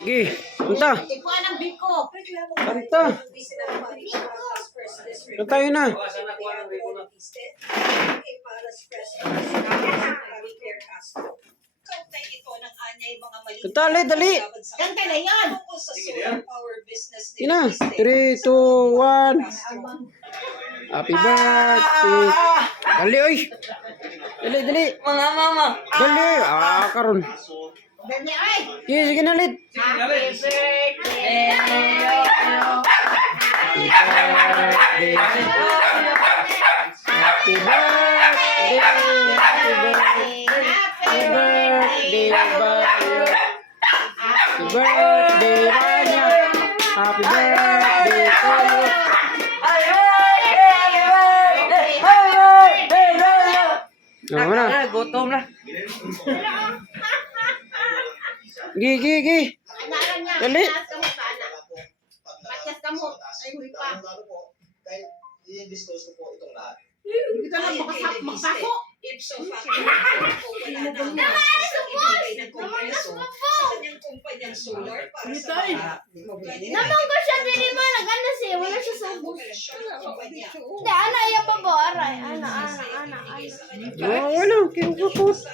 Sige, punta. Ikuan ang biko. Kanta. Kantayo na. Kanta, dali. Kanta na yan. Ina. 3, 2, 1. Happy birthday. Dali, oy. Dali. Mga mama. Dali. Karon. Dali ay. Sige na, Lid. Happy birthday. Happy birthday. Happy birthday. Happy birthday, Bayo. Happy birthday, Rania. Happy birthday to you. Mana? Gutom na. Gi. Anaran niya. Dali. Patyas ka mo. Ay, huy pa. Dahil i-disclose ko po itong lahat. Hindi ka na makasako. Ipso facto, wala na ang ibigay ng Kongreso sa kanyang kumpanyang solar para sa mga Naman ko siya din mo nagana siya wala siya sa bus. operasyon ng kumpanya. Hindi ana iya pa ba aray ana. Wala. Kinuha ko.